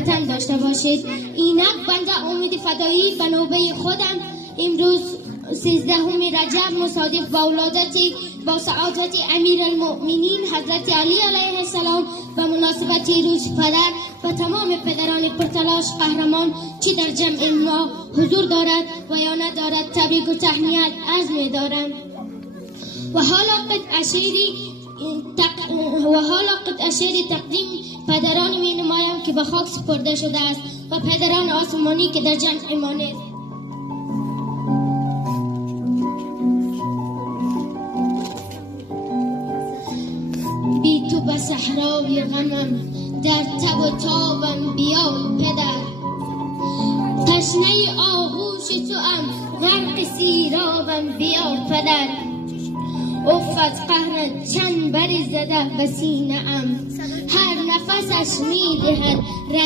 وطن داشته باشید. اینک بنده امید فدایی به نوبه خودم امروز 13 رجب مصادف با سعادت امیر المؤمنین حضرت علی علیه السلام و مناسبت روز پدر و تمام پدران پرتلاش قهرمان چه در جمع ما حضور دارد و یا ندارد تبریک و تهنیت عرض می‌دارم. و حالا قطع شعر تقدیم پدران می نمایم که به خاک سپرده شده است و پدران آسمانی که در جمع ما نیست. بی تو به صحرای غمم در تب و تابم بیا پدر، تشنه آغوش توام غرق سیرابم بیا پدر. افت قهر چند بری زده به سینه ام، هر نفسش می دهد رنگ